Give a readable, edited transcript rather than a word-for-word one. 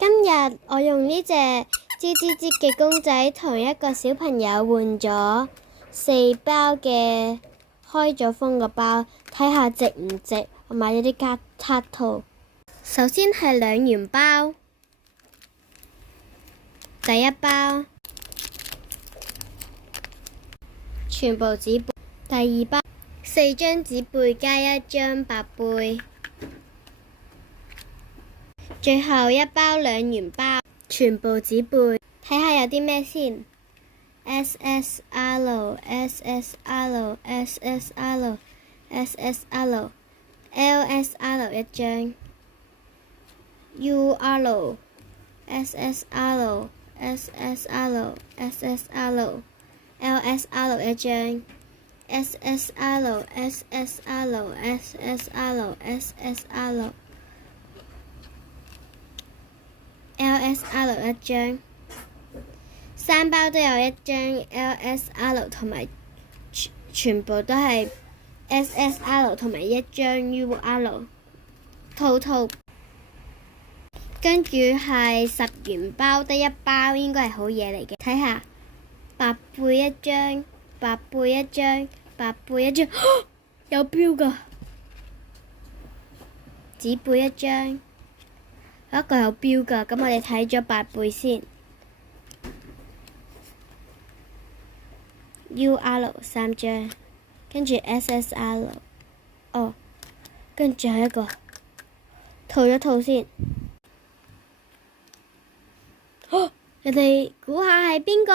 今日我用呢隻吱吱吱嘅公仔同一個小朋友換咗4包嘅開咗封嘅包，睇下值唔值。我買咗啲卡套。首先係2元包，第一包全部紙背，第二包4張紙背加1張白背，最後一包2元包全部紙背。睇下有啲咩先。SSL SSL SSL SSL LSL 一張 UR SSL SSL SSL LSL 一張 SSL SSL SSL SSL LSL 一張，3包都有1張 LSL 同埋全部都係 SSL 同埋1張 UR total。跟住係10元包，得1包，應該係好嘢嚟嘅。睇下白背1張，白背1張，白背1張，有標㗎。紙背1張，有一個有標㗎。咁我哋睇咗白背先。UR 3張，跟住 SSL， 跟住最後一個套咗套先。你哋估下係邊個？